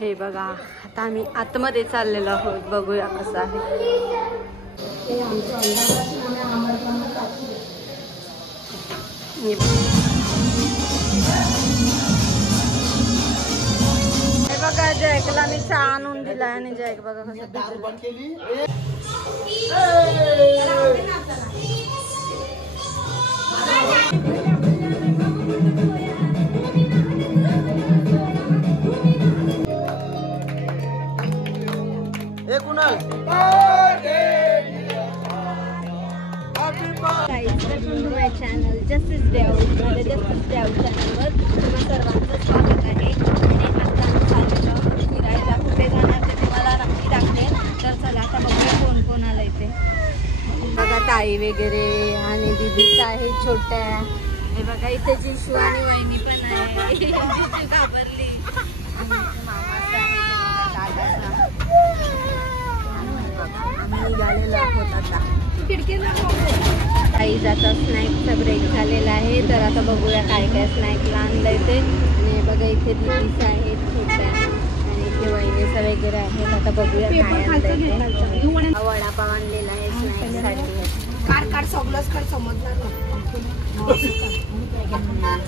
हे बघा आता आम्ही आतमध्ये चाललेलो आहोत, बघूया कसं आहे। हे बघा जयकला मी चहा आणून दिला आणि जयक बघा कसं चॅनल जस्टिस देव चॅनलवर तुम्हा सर्वांचं स्वागत आहे। आणि आता आम्ही चाललेलो आहोत फिरायला, कुठे जाणार ते तुम्हाला नक्की दाखवेल। तर चला आता बघूया कोण कोण आलं इथे। बघा ताई वगैरे आणि दीदीच आहे छोट्या। हे बघा इथे जिशू आणि वहिनी पण आहे, जिशू घाबरली। आम्ही निघालेलो आहोत आता। काही जाता स्नॅक्सचा ब्रेक झालेला आहे, तर आता बघूया काय काय स्नॅक्सला आणलंय ते। आणि बघा इथे दीदीच आहेत छोट्या आणि इथे वहिनीचा वगैरे आहेत। आता बघूया काय आणलंय ते। वडापाव आणलेला आहे स्नॅक्ससाठी।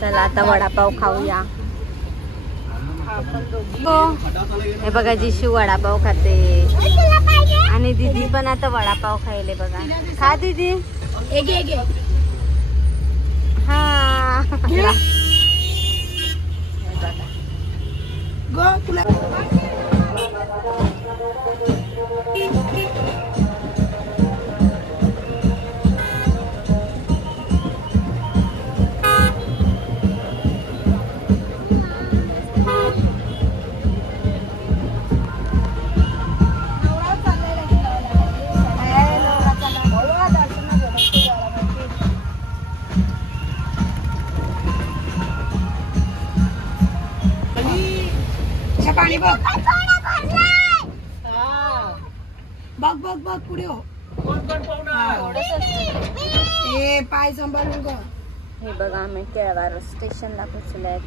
चला आता वडापाव खाऊया। हे बघा जिशू वडापाव खाते आणि दीदी पण आता वडापाव खायले बघा। खा दीदी। हा पाणी बघ बघ बघ बघ पुढे हो। हे पाय सांभाळून ग। हे बघा आम्ही केळवार स्टेशनला पोहोचलोय।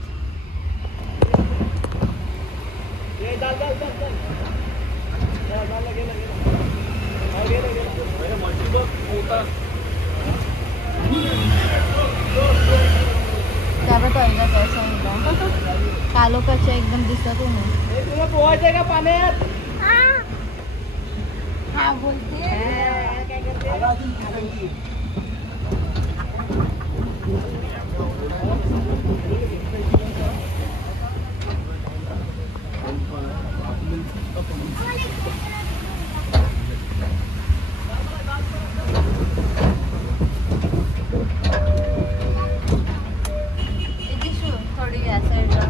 कालोकाच्या एकदम दिसत तुला पोहायचंय का पाण्यात? हा बोलते काय करते? थोडी या साईडला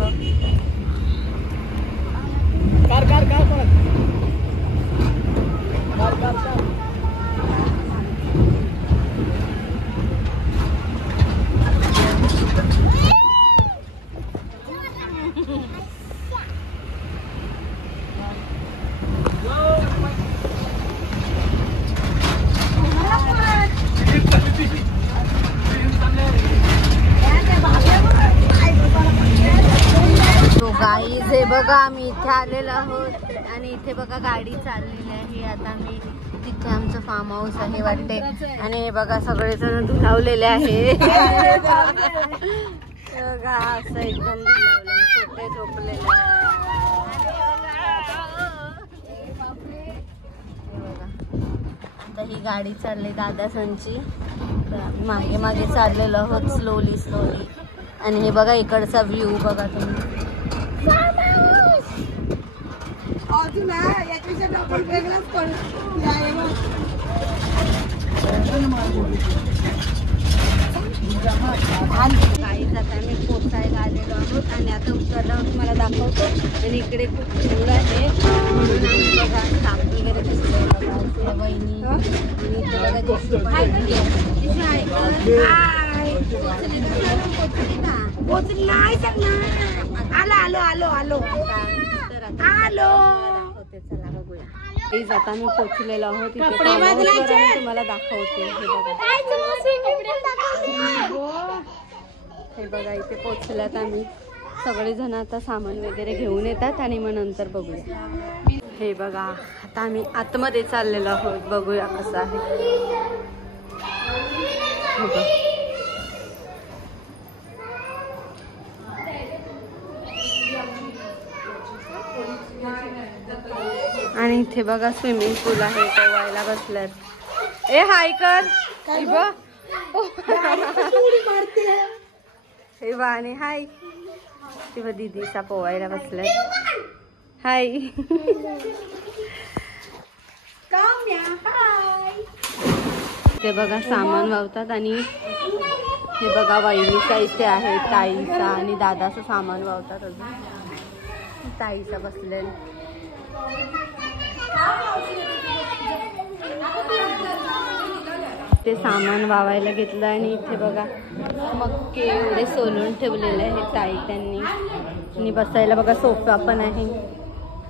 हे बघा आम्ही इथे आलेलो आहोत आणि इथे बघा गाडी चाललेली आहे। आता मी तिथे आमचं फार्म हाऊस आहे वाटते आणि हे बघा सगळेजण धुलावलेले आहे। बघा असं एकदम धुलावलं, छोटे झोपलेले। आता ही गाडी चालली दादासांची, तर आम्ही मागे मागे चाललेलो आहोत स्लोली स्लोली। आणि हे बघा इकडचा व्ह्यू बघा तुम्ही। आम्ही पोचायला आलेलो आहोत आणि आता उतरल्यावर तुम्हाला दाखवतो। आणि इकडे खूप थंड आहे म्हणून आम्ही बघा साप वगैरे दिसतोय बघा, वहिनी आणि इथे बघा जिशू पण पोचली नाही आलो आलो आलो आलो आलो। चला बघूया। आता आम्ही पोचलेलो आहोत इथे, तुम्हाला दाखवते। हे बघा इथे पोचल्यात आम्ही सगळेजण आता सामान वगैरे घेऊन येतात आणि मग नंतर बघूया. हे बघा आता आम्ही आतमध्ये चाललेलो आहोत, बघूया कसं आहे. हे बघ. आणि इथे बघा स्विमिंग पूल आहे, पोवायला बसल्यात. ए हाय कर हे बा आणि हाय तेव्हा दीदीचा पोवायला बसल्यात. हाय ते बघा सामान वावतात. आणि हे बघा वहिनीचा इथे आहे, ताईचा आणि दादाचं सामान वावतात. अजून ताईचा बसले ते सामान वावायला घेतलं. आणि इथे बघा मक्के एवढे सोलून ठेवलेले आहेत ताई त्यांनी. आणि बसायला बघा सोफा पण आहे,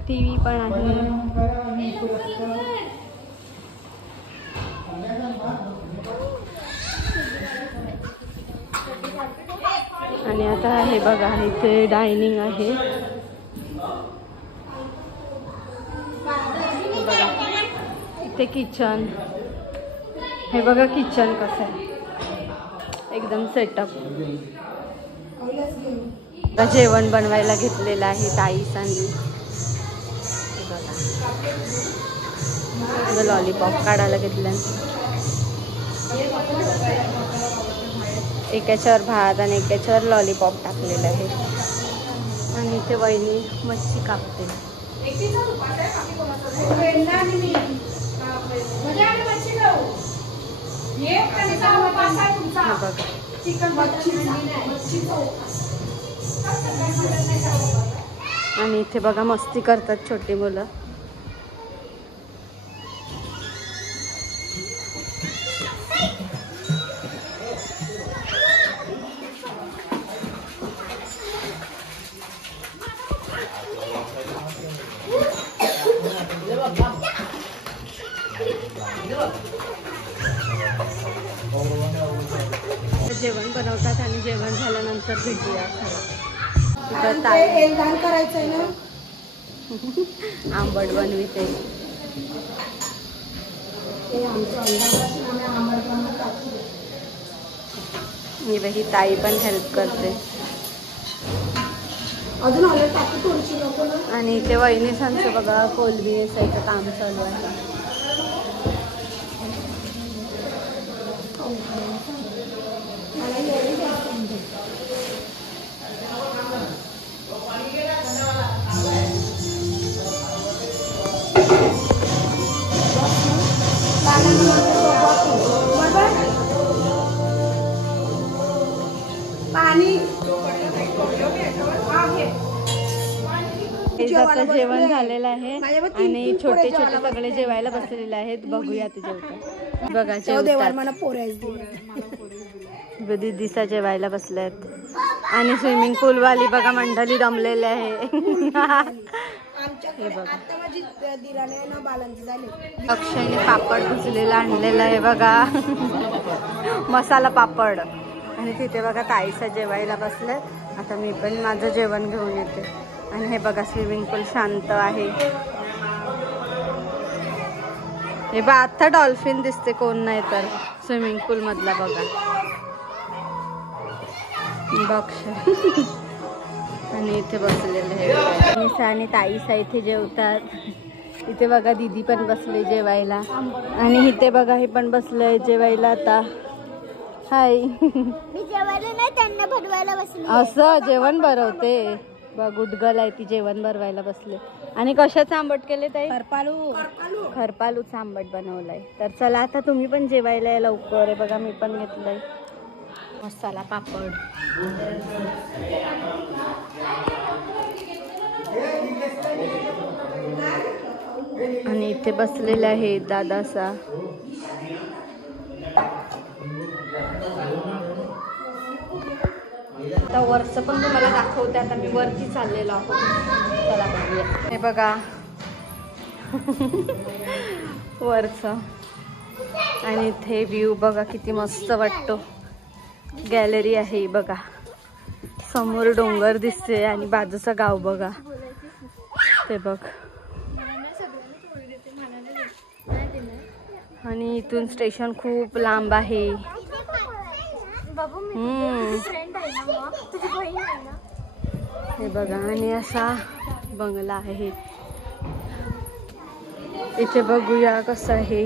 टीव्ही पण आहे. आणि आता हे बघा इथे डायनिंग आहे. बघा इथे किचन. हे बघा किचन कसं आहे, एकदम सेटअप. जेवण बनवायला घेतलेलं आहे ताई सांनी. बघा लॉलीपॉप काढायला घेतलं. एकाच्यावर भात आणि एकाच्यावर लॉलीपॉप टाकलेलं आहे. आणि इथे वहिनी मच्छी कापते. आणि इथे बघा मस्ती करतात छोटी मुलं. जेवण बनवतात आणि जेवण झाल्यानंतर भेटूया. करायचंय ना आंबट बनविते. ही ताई पण हेल्प करते. आणि इथे वहिनीसांचं बघा कोलबी वेचायचं काम चालू आहे. आता जेवण झालेलं आहे आणि छोटे छोटे सगळे जेवायला बसलेले आहेत. बघूया ते जेवतात. बघा दीदीचा जेवायला बसल्यात. आणि स्विमिंग पूल वाली बघा मंडळी रमलेले आहे. हे बघा अक्षयने पापड भुजलेला आणलेला आहे बघा, मसाला पापड. आणि तिथे बघा ताईचा जेवायला बसल्यात. आता मी पण माझं जेवण घेऊन येते. आणि हे बघा स्विमिंग पूल शांत आहे. हे बघा आता डॉल्फिन दिसते, कोण नाही तर स्विमिंग पूल मधला बघा बघ. आणि इथे बसलेले आहे निसा आणि ताईसा इथे जेवतात. इथे बघा दीदी पण बसले जेवायला. आणि इथे बघा हे पण बसलंय जेवायला. आता हाय मी जेवायला नाही, त्यांना भरवायला बसले. असं जेवण भरवते बघ. गुडगल आहे ती, जेवण भरवायला बसले. आणि कशाचं आंबट केले ताई? खरपालूचं आंबट बनवलंय. तर चला आता तुम्ही पण जेवायला या लवकर. आहे बघा मी पण घेतलंय मसाला पापड. आणि इथे बसलेले आहे दादासा. आता वरचं पण तुम्हाला दाखवते. आता मी वरती चाललेलो आहोत. चला बघूया. हे बघा वरचं. आणि इथे व्ह्यू बघा किती मस्त वाटतो. गॅलरी आहे बघा, समोर डोंगर दिसते आणि बाजूचं गाव बघा ते बघ. आणि इथून स्टेशन खूप लांब आहे. हे बघा आणि असा बंगला आहे. इथे बघूया कसं आहे.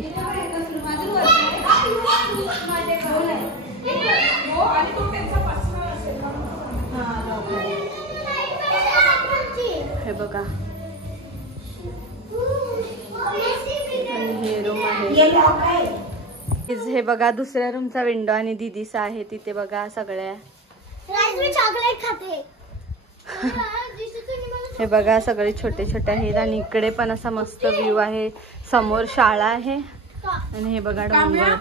हे बघा आणि हे रूम आहे. हे बघा दुसऱ्या रूमचा विंडो आणि दीदीचा आहे. तिथे बघा सगळ्या चॉकलेट खाते. हे बघा सगळे छोटे छोटे आहेत आणि इकडे पण असा मस्त व्ह्यू आहे. समोर शाळा आहे आणि हे बघा डोंगर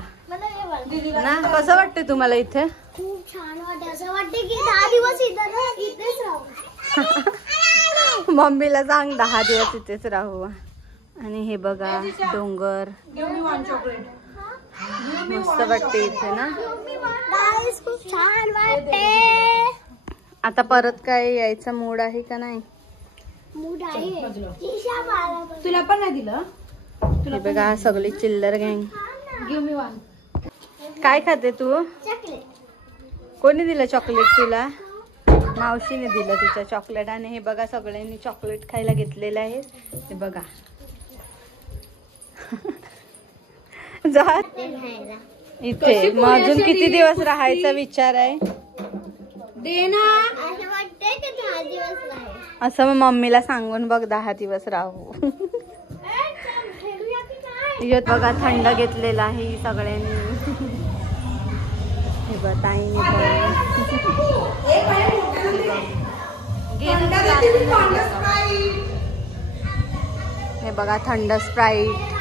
ना. कसं वाटतंय तुम्हाला इथे? खूप छान वाटते. असं वाटते की 10 दिवस इथेच राहू. मम्मीला सांग 10 दिवस इथेच राहू. आणि हे बघा डोंगर मस्त वाटते इथे ना. खूप छान वाटते. आता परत काय यायचा मूड आहे का नाही? मूड आहे. तुला पण नाही दिलं. हे बघा सगळी चिल्लर गँग. काय खाते तू? चॉकलेट. कोणी दिलं चॉकलेट तुला? मावशीने दिलं तिच्या चॉकलेट. आणि हे बघा सगळ्यांनी चॉकलेट खायला घेतलेलं आहे. हे बघा जा इथे. मग अजून किती दिवस राहायचा विचार आहे? असं वाटतंय की 10 दिवस राहू. असं मग मम्मीला सांगून बघ 10 दिवस राहू. इथं बघा थंड घेतलेला आहे सगळ्यांनी. हे बघ ताईने हे बघा थंड स्प्राईट.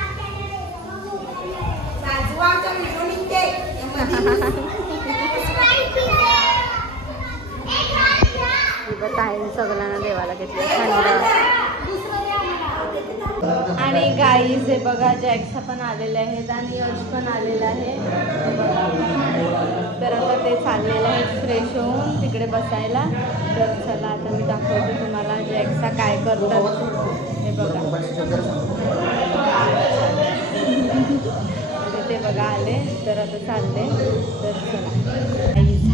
ताईने सगळ्यांना देवाला घेतलं थंड. आणि गाईज हे बघा जॅक्सा पण आलेले आहेत आणि यश पण आलेला आहे. तर आता ते चाललेलं आहे फ्रेश होऊन तिकडे बसायला. तर चला आता मी दाखवते तुम्हाला जॅक्सा काय करतात. हे बघा ते बघा आले. तर आता चालले. तर चला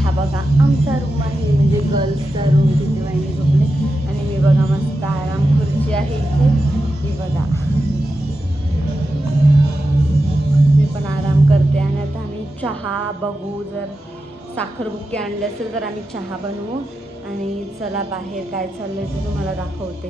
हा बघा आमचा रूम आहे म्हणजे गर्ल्सचा रूम. तिथे वाहिनी झोपले आणि मी बघा मस्त आराम खुर्ची आहे इथे. ही बघा मी पण आराम करते. आणि आता आम्ही चहा बघू. जर साखर बुके आणले असेल तर आम्ही चहा बनवू. आणि चला बाहेर काय चाललंय ते तुम्हाला दाखवते.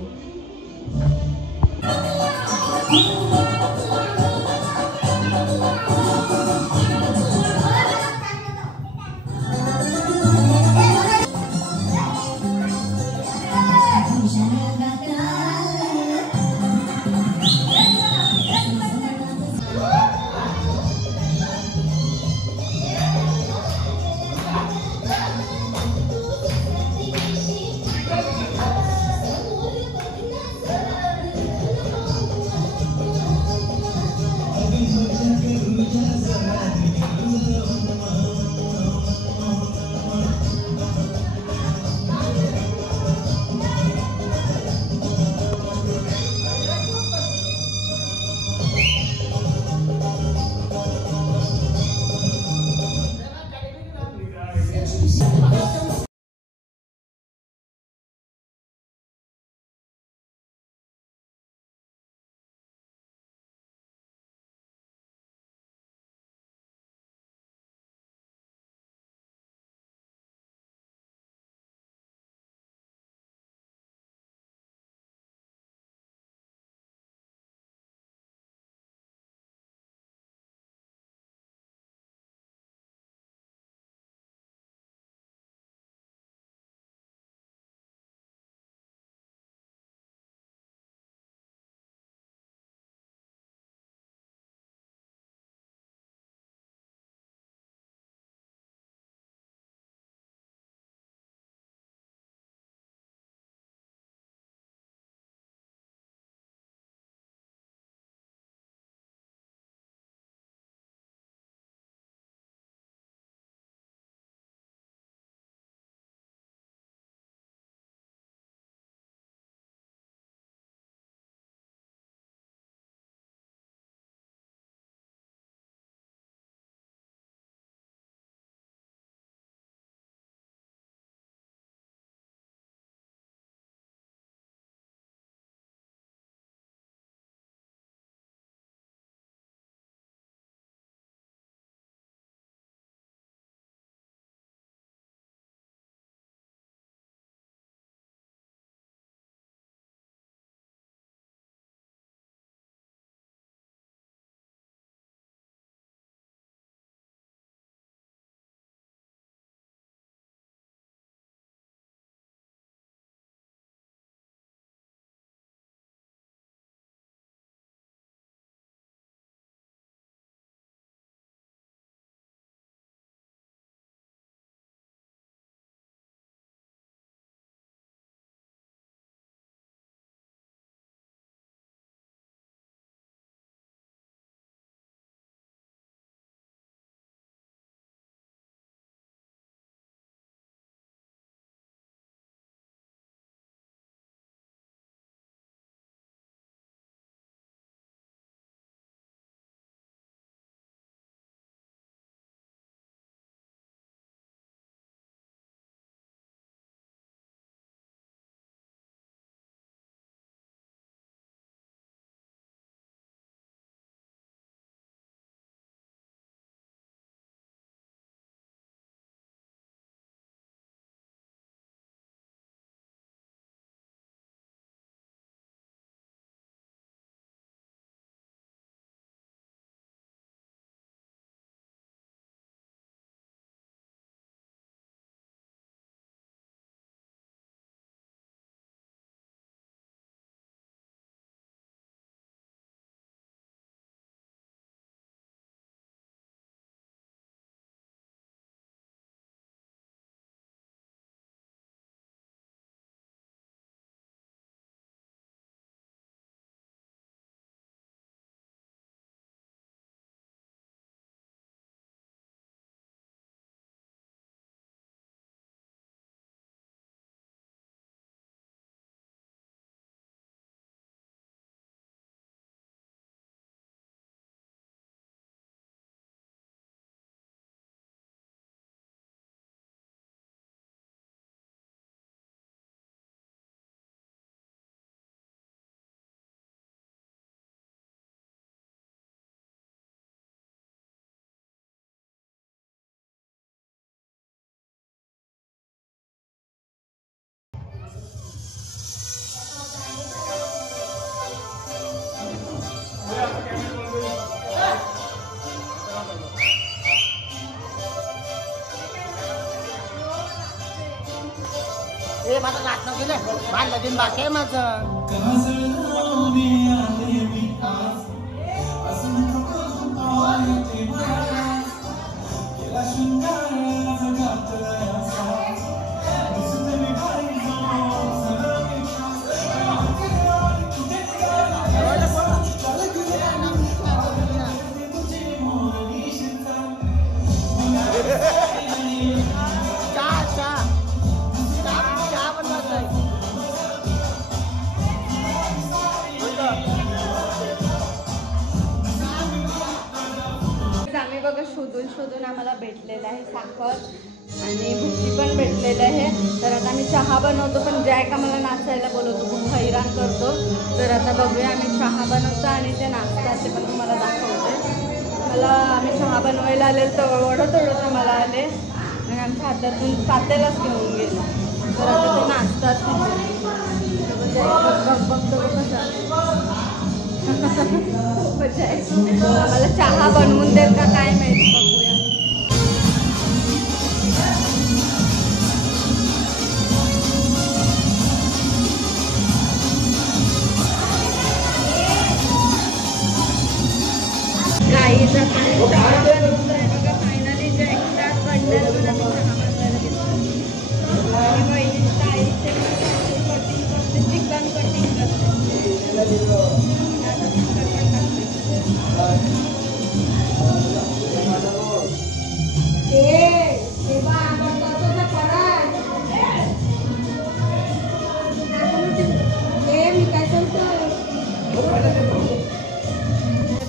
माझं नाचणं गेलं माझं लगीन बाकी आहे माझं. आम्ही बघा शोधून शोधून आम्हाला भेटलेलं आहे साखर आणि भुकी पण भेटलेलं आहे. तर आता आम्ही चहा बनवतो, पण जॅक आम्हाला नाचायला बोलवतो, खूप हैराण करतो. तर आता बघूया आम्ही चहा बनवतो आणि ते नाचतात ते पण तुम्हाला दाखवते. आम्ही चहा बनवायला आले तर ओढत आम्हाला आले आणि आमच्या हातातून पातेलाच घेऊन गेला. तर आता ते नाचतात बघतो कसं मला चहा बनवून देईल का काय माहिती, बघूया. गाईचा चहा बनवून आहे बघा. फायनली जे एक्स्ट्रा कंडेलमध्ये मी चहा बनवायला घेतला आणि बहिणीची ताईचे कटिंग करते, चिकन कटिंग करते.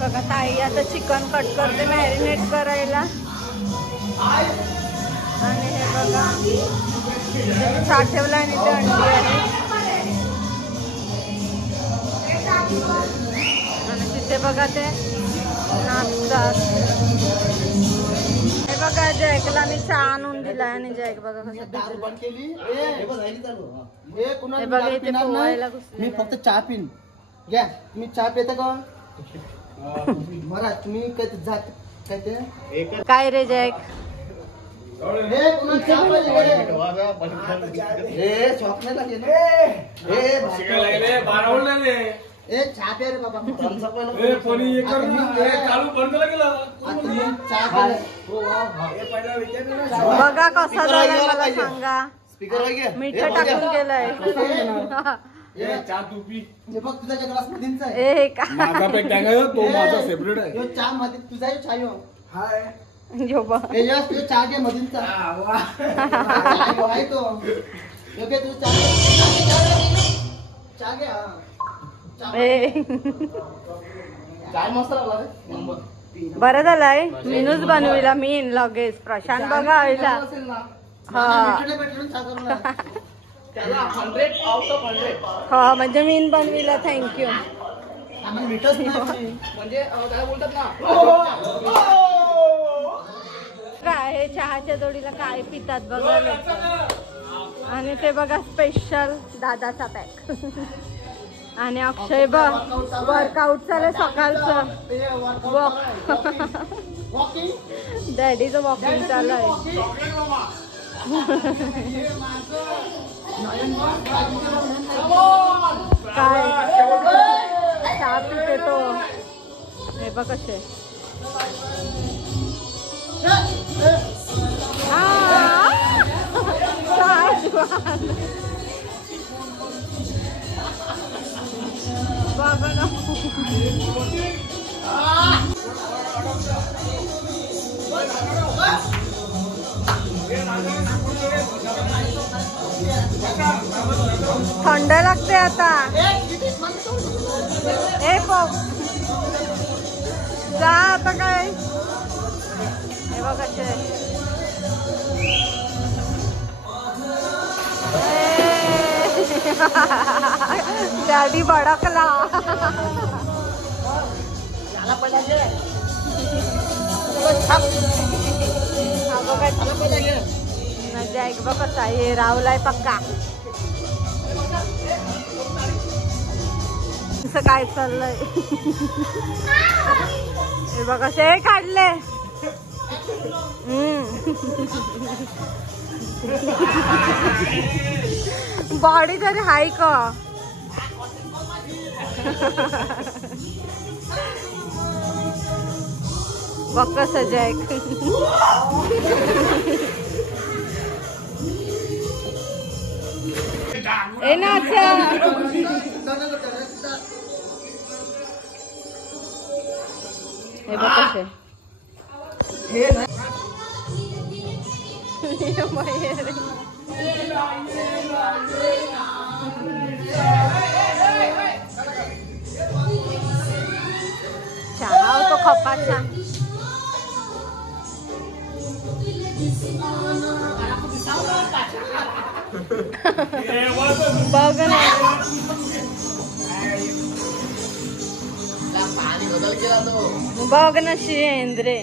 बघा ताई आता चिकन कट करते मॅरिनेट करायला. आणि हे बघा चहा ठेवला आणि ते अंडी आहे आणि तिथे बघा ते नाचतात. हे बघा जॅकला मी चहा आणून दिला आणि जॅक बघा कसं बंद केली. हे बघा इथे पोहायला मी फक्त चहा पिन घ्या. तुम्ही चहा पिता का महाराज? तुम्ही काय जात काय ते काय रे जॅक? हे पुन्हा चहा पाहिजे हे शॉप नाही लागले ना. हे बारावलं रे ए चहा प्या रे बाबा. ए फोनी हे कर ना चालू बंद केला चहा प्या. हे पहिला विचार ना बघा कसा झालाय मला सांगा. स्पीकर घे. मीठ टाकून गेलाय. हे चहा तू पी. हे बघ तुझ्या ग्लास मध्येच आहे. ए का माझा पेट टँक आहे तो माझा सेपरेट आहे. यो चहा मध्ये तुझा यो चहा यो हाय जो बा हे यस तुझा चहा घे मधींचा. वा आहे तो यो घे तुझा चहा घे. हा ए चाय मस्त लागला रे. नंबर बरं झालंय मीनूच बनविला मीन लगेच प्रशांत बघा आईला. हा त्याला 100 आउट ऑफ 100. हा म्हणजे मीन बनविला. थँक्यू. आम्हाला भेटच नाही म्हणजे काय बोलतात ना. काय हे चहाच्या जोडीला काय पितात बघा लोक. आणि ते बघा स्पेशल दादाचा पॅक. आणि अक्षय बघ वर्कआउट चालू सकाळचं वॉक. डॅडीचं वॉकिंग चालू आहे. काय चहा पिते तो. हे बघ कसे बघ ना. थंड लागते आता. ए पप जा आता काय. हे बघ कसे डॅडी भडकला. जॅक बघ कसा हे रावलाय पक्का. काय चाललंय हे बघ कसे काढले. बॉडी तरी हाय का बघ कसं जॅक ए ना हे बघ कसे चहा तो खपाचा बघ ना बघ ना शिंद्रे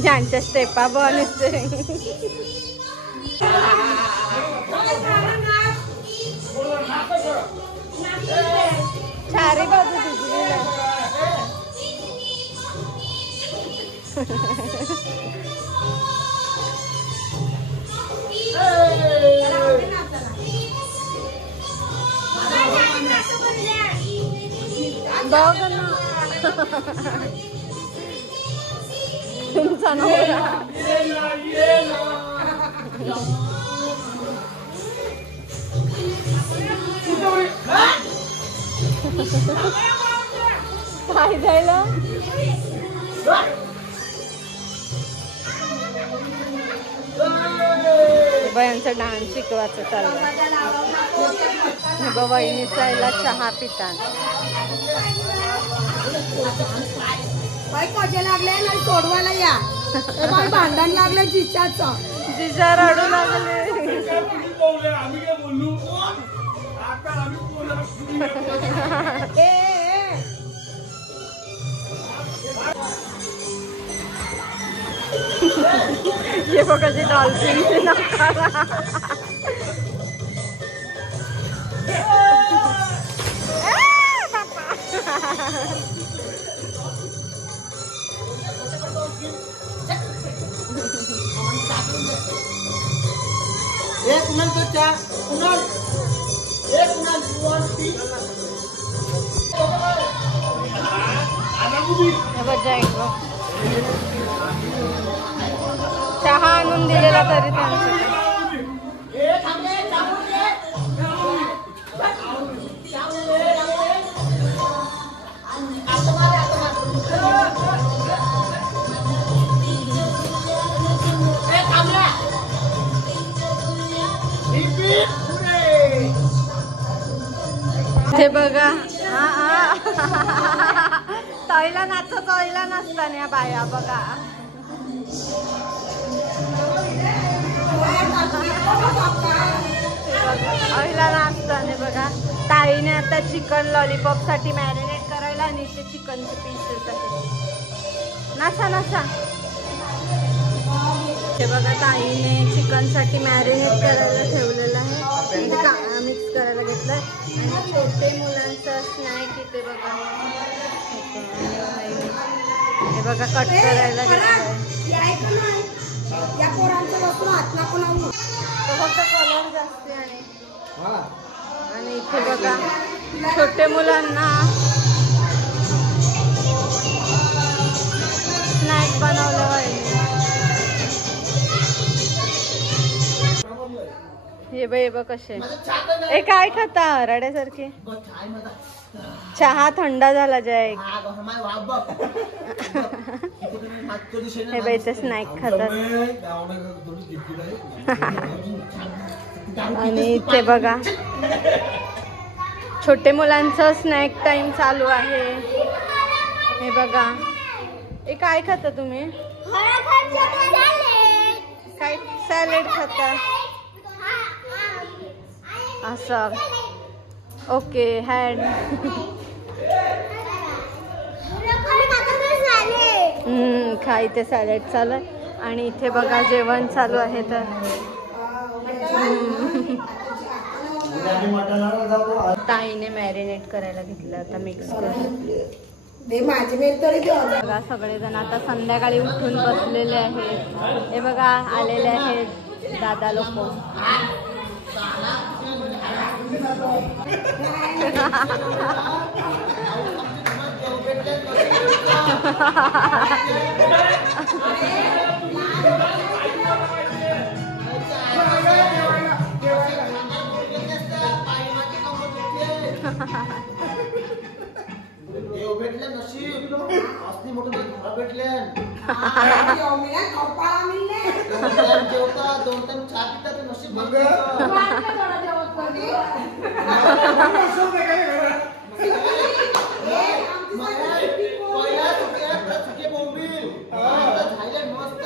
यांच्या स्टेपा बनते चारी बाजू बघ ना तुमचा नवरा काय जायला बायांचा डान्स शिकवायचं चाललंय वहिनीचा याला चहा पितात कजे लागले ना सोडवायला या भांडण लागलं जिच्याचं जिजा रडू लागले आम्ही काय बोललो आता आम्ही ये बघा डॉल्फिन नकारा एक मिनिट चहा कुणाल एक मिनिट चहा आणून दिलेला तरी त्यांचं ते बघा तैला नाचतो तैला नाचताना बाया बघा अहिला नाचताना बघा ताईने आता चिकन लॉलीपॉप साठी मॅरिनेट करायला आणि ते चिकनचे पीसेस नाचा नाचा हे बघा ताईने चिकन साठी मॅरिनेट करायला ठेवलेलं आहे मिक्स करायला घेतलंय आणि छोटे मुलांचं स्नॅक इथे बघा हे बघा कट करायला घेतलंय या पोरांचं बसून हात नको लावू तो फक्त कलर जास्त आणि इथे बघा छोटे मुलांना स्नॅक बनवलं पाहिजे हे बाई बघ कसे ए काय खाता रड्यासारखे चहा थंड झाला जय हे बाई ते स्नॅक खातात आणि इथे बघा छोटे मुलांचं स्नॅक टाइम चालू आहे हे बघा हे काय खाता तुम्ही काय सॅलेड खाता असं ओके हँड. खा इथे सॅलेड चालू आहे आणि इथे बघा जेवण चालू आहे. तर ताईने मॅरिनेट करायला घेतलं आता मिक्स करून. बघा सगळेजण आता संध्याकाळी उठून बसलेले आहेत. हे बघा आलेले आहेत दादा लोक. देव भेटले नशीब असली मोठं घर भेटले. जेवता 2 टाइम चहा पिता ते नशीब सुके बोंबील झाले मस्त.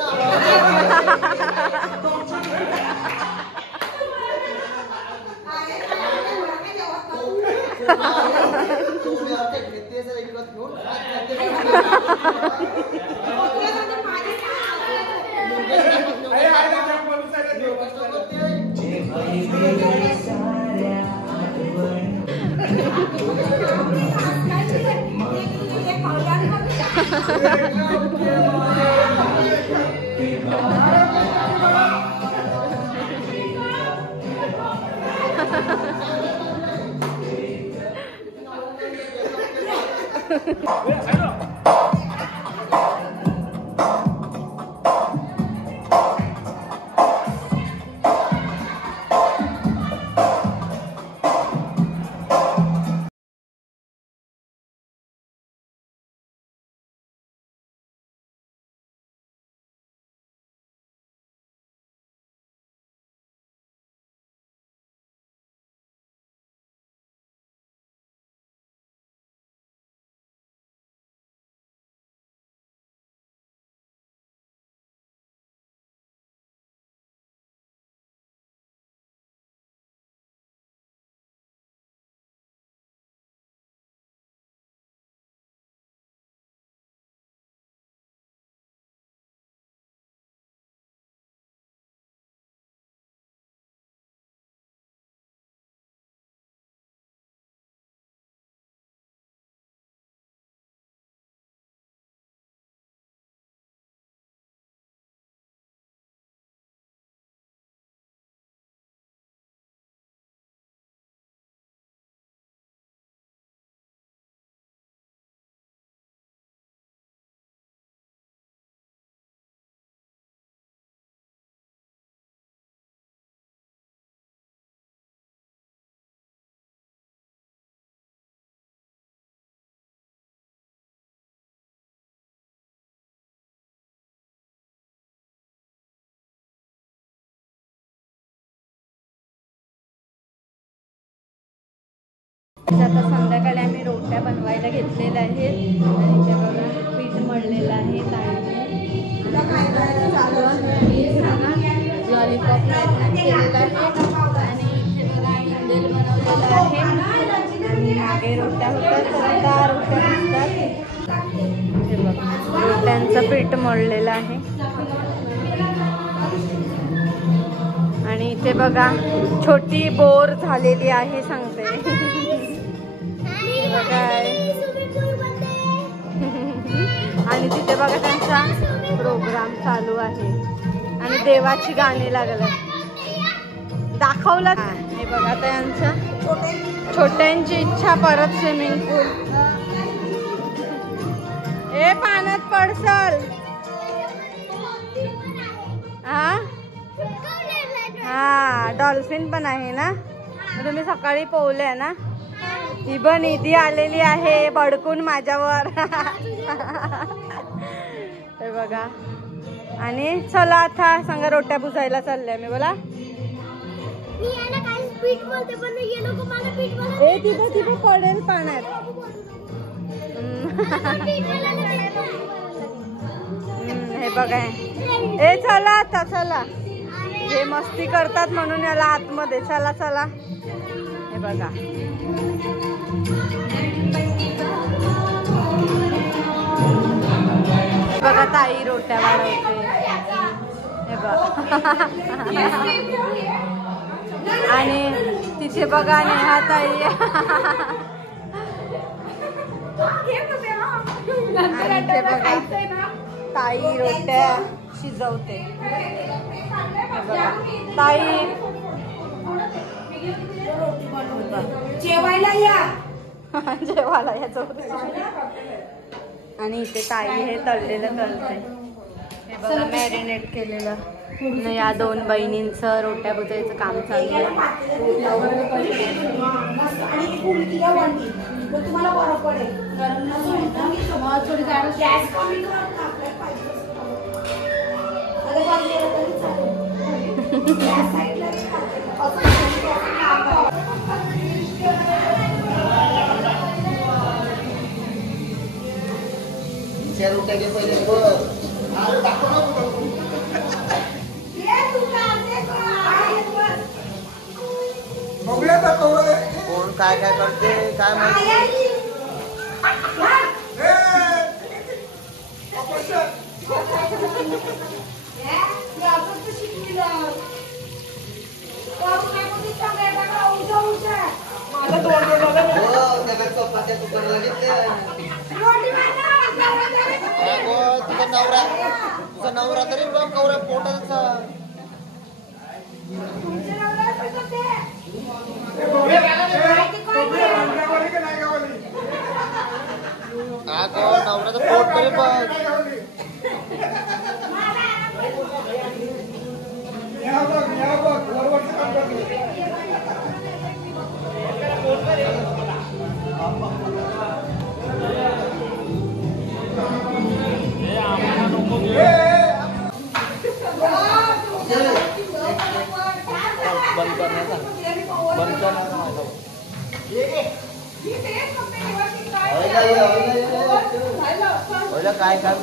आता संध्याकाळी आम्ही रोट्या बनवायला घेतलेल्या आहेत आणि इथे बघा पीठ मळलेलं आहे. लॉलीपॉप केलेलं आहे आणि इथे बघा इंजेल बनवलेलं आहे आणि मागे रोट्या होतात. तर आता रोट्या दिसतात. हे बघा रोट्यांचं पीठ मळलेलं आहे आणि इथे बघा छोटी बोर झालेली आहे सांगते. आणि तिथे बघा त्यांचा प्रोग्राम चालू आहे आणि देवाची गाणी लागलं दाखवलं. हे बघा त्यांचं छोट्यांची इच्छा परत स्विमिंग पूल. ए पाण्यात पडसल. हा डॉल्फिन पण आहे ना. तुम्ही सकाळी पोहले ना. ही पण निधी आलेली आहे बडकून माझ्यावर. हे बघा आणि चला आता सांगा रोट्या बुजायला चालल्या मी. बोला ए तिथे तिथे पडेल पाण्यात. हे बघा ए चला आता चला. हे मस्ती करतात म्हणून याला आतमध्ये. चला चला. हे बघा बघा ताई रोट्या वाढवते हे बघा आणि तिथे बघा नेहा ताई आणि इथे बघा ताई रोट्या शिजवते हे बघा ताई जेवायला या जेवायला या चौकशी आणि इथे ताई हे तळलेलं तळते हे बघा मॅरिनेट केलेलं न या दोन बहिणींचं रोट्या बुजायचं काम चालू आहे आणि फुलकी या वंडी मग तुम्हाला बरं पडेल कारण थोडी गॅस कमी कर ना आपल्याला पाहिजे गॅस साईडला कोण काय काय करते काय माहिती तुझा नवरा तरी कवरा पोटाचा नवऱ्याचं पोट तरी बघ काय काय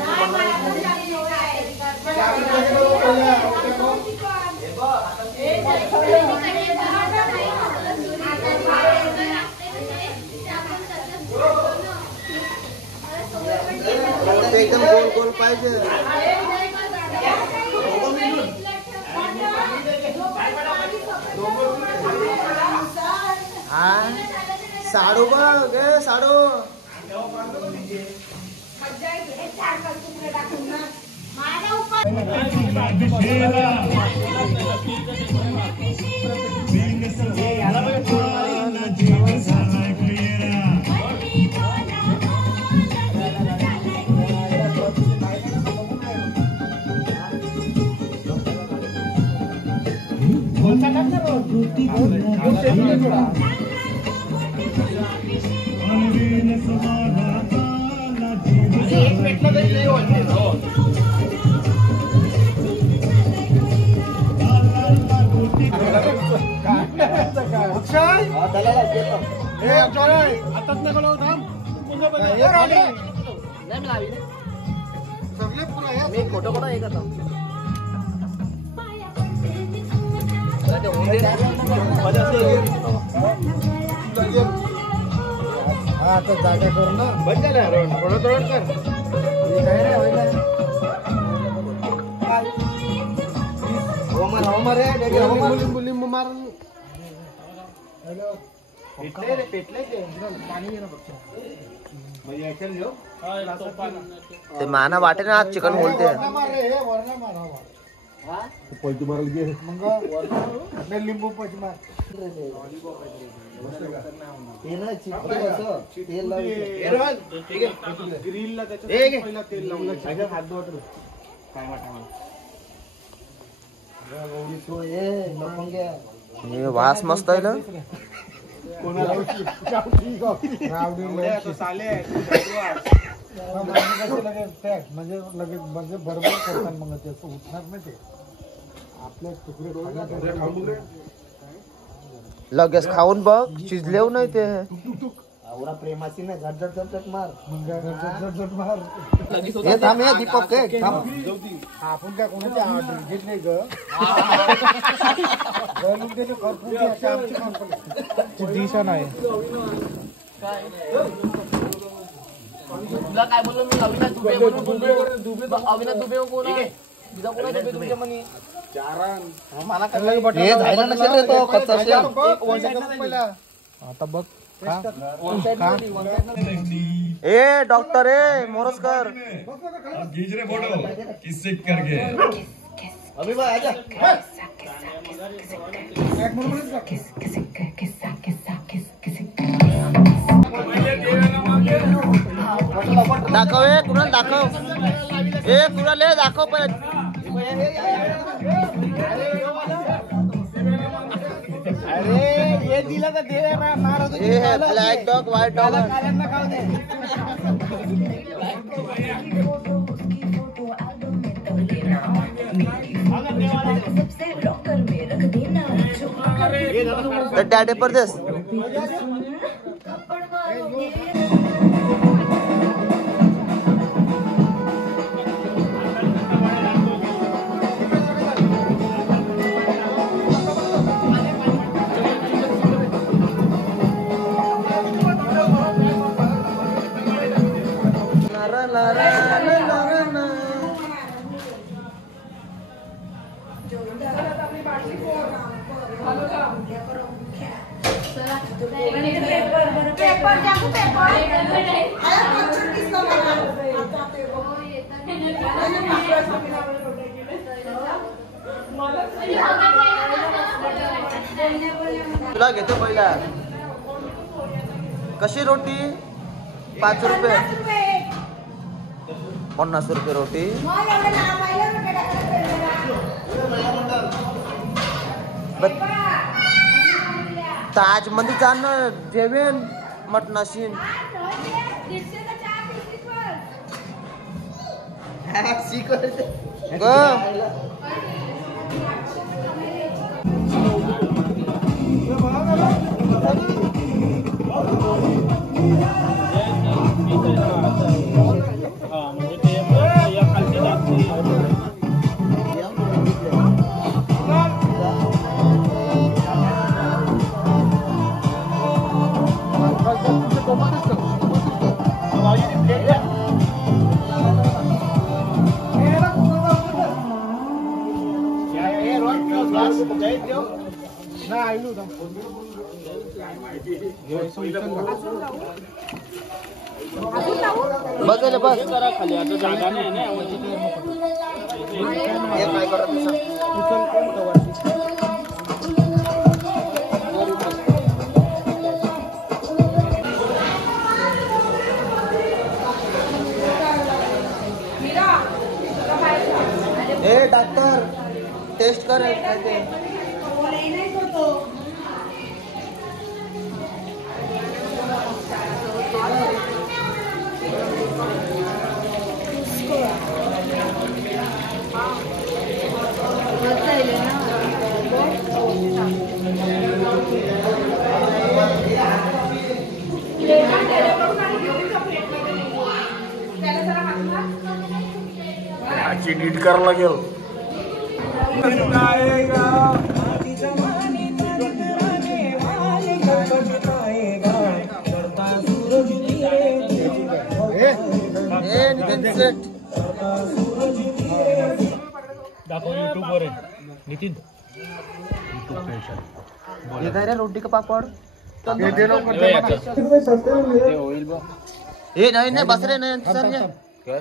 एकदम गोल गोल पाहिजे हा साडू बघ साडू फोटो कोणा एक हा आता जागा करू ना बंद झालं थोडं कर लिंबू मारून पेटले रे पेटले पाणी ते माना वाटे ना चिकन बोलते पैसे मारायला गे मग लिंबू पैसे मार वास मस्त आहे ना म्हणजे लगेच बरोबर करतात मग त्याचं उठणार नाही ते आपल्या तुकडे लगेच खाऊन बघ शिजलेव नाही ते एवढा प्रेमाची नाही झटझट झटझट मार मग झटझट मार. हे थांब हे दीपक हे थांब. आपण काय कोणाची ऑर्डर घेत नाही ग. घालून गेले भरपूर द्यायचे आमची कंपनी. दिशा नाही. तुला काय बोललो मी अविनाश दुबे म्हणून बोललो. अविनाश दुबे कोण आहे? तुझा कोण आहे दुबे तुमच्या म्हणे? मला हे झायला नसेल रे तो कच्चा असेल. आता बघ ए डॉक्टर ए मोरसकर खींच रहे फोटो किससे करके अभी भाई आजा. दाखव ए कुणाल दाखव. ए कुणाल ए दाखव पण. अरे ये दिला तर दे महाराज. ये है black dog white dog. Daddy परदेश तुला घेतो पहिला. कशी रोटी? 5 रुपये. 50 रुपये रोटी. ताज मध्ये जाणं जेवेन मटणाशीन. बस बस खाली आता जागा नाही ना. काय करत ए डॉक्टर टेस्ट कर. आजची नीट करावं लागेल. दाखव YouTube वर नितीन. ये काय रे रोटी का पापड. हे नाही नाही बस रे नाही काय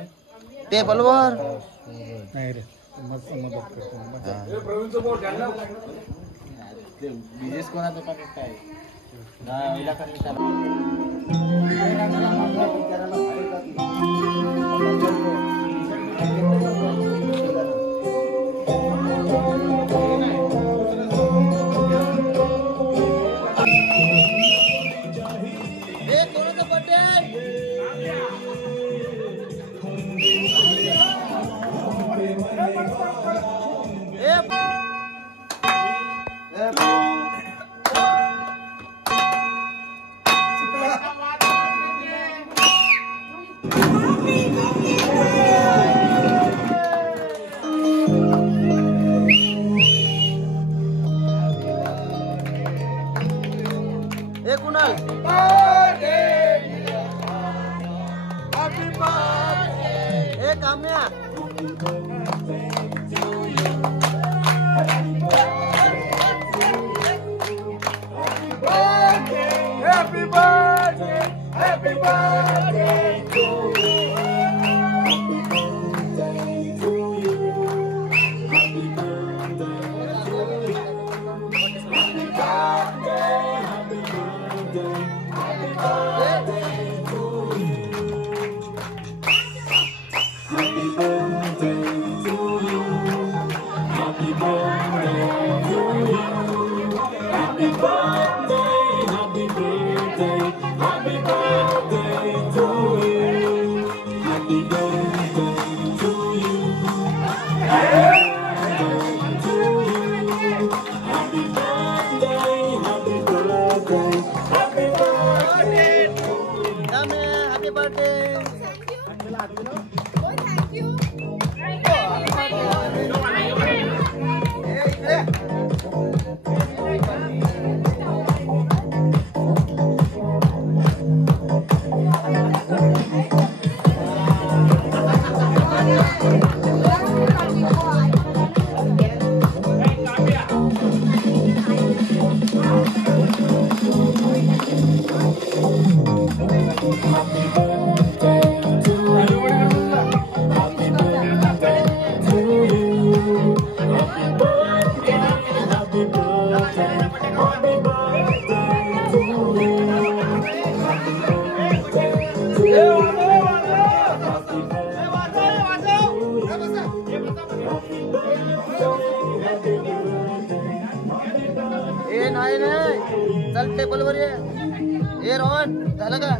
टेबलवर नाही रे. मस्त मदत करतो. प्रवीणचं बोट घ्या ना. बिझनेस कोणाचा काय ए दाम्या Happy birthday, happy birthday to you. Happy birthday. नाही नाही चल टेबल वर ये रोहन झालं का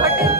कठीण